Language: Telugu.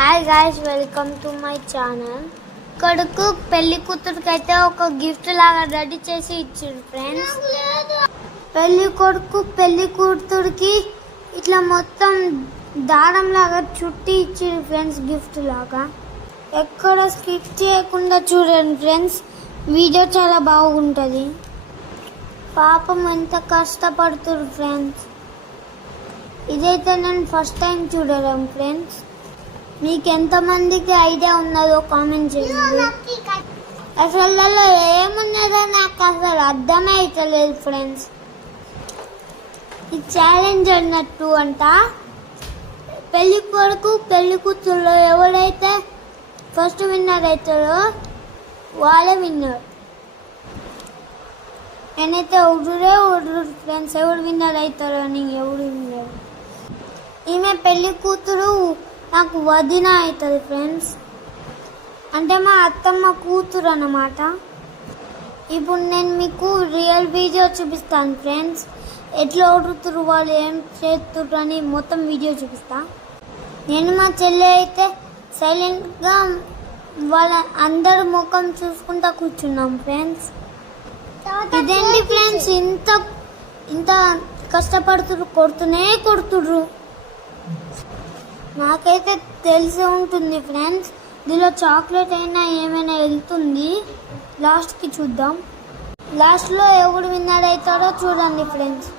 Hi guys, welcome to my channel. కొడుకు పెళ్లి కూతురికి అయితే ఒక గిఫ్ట్ లాగా రెడీ చేసి ఇచ్చారు ఫ్రెండ్స్. పెళ్లి కొడుకు పెళ్లి కూతురికి ఇట్లా మొత్తం దారం లాగా చుట్టి ఇచ్చారు ఫ్రెండ్స్, గిఫ్ట్ లాగా. ఎక్కడ స్కిప్ చేయకుండా చూడండి ఫ్రెండ్స్, వీడియో చాలా బాగుంటుంది. పాపం ఎంత కష్టపడుతున్నారు ఫ్రెండ్స్. ఇదైతే నేను ఫస్ట్ టైం చూడడం ఫ్రెండ్స్. మీకు ఎంతమందికి ఐడియా ఉన్నదో కామెంట్ చేయండి. అసలు ఏమున్నదో నాకు అసలు అర్థమే అవుతలేదు ఫ్రెండ్స్. ఈ ఛాలెంజ్ అన్నట్టు అంట, పెళ్లి కొడుకు పెళ్లి కూతురు ఎవరైతే ఫస్ట్ విన్నర్ అవుతారో వాళ్ళే విన్నర్. నేనైతే ఎవరు ఫ్రెండ్స్, ఎవరు విన్నర్ అవుతారో అని. ఎవరు విన్నర్? ఈమె పెళ్లి కూతురు నాకు వదిన అవుతుంది ఫ్రెండ్స్, అంటే మా అత్తమ్మ కూతురు అన్నమాట. ఇప్పుడు నేను మీకు రియల్ వీడియో చూపిస్తాను ఫ్రెండ్స్, ఎట్లా ఓడుతురు వాళ్ళు, ఏం చేస్తుర్రు అని మొత్తం వీడియో చూపిస్తా. నేను మా చెల్లి అయితే సైలెంట్గా వాళ్ళ అందరు ముఖం చూసుకుంటా కూర్చున్నాం ఫ్రెండ్స్. ఇదేంటి ఫ్రెండ్స్, ఇంత కష్టపడుతురు, కొడుతుర్రు. నాకైతే తెలిసే ఉంటుంది ఫ్రెండ్స్, దీనిలో చాక్లెట్ అయినా ఏమైనా వెళ్తుంది. లాస్ట్కి చూద్దాం. లాస్ట్లో ఎవడు విన్నర్ అవుతాడో చూడండి ఫ్రెండ్స్.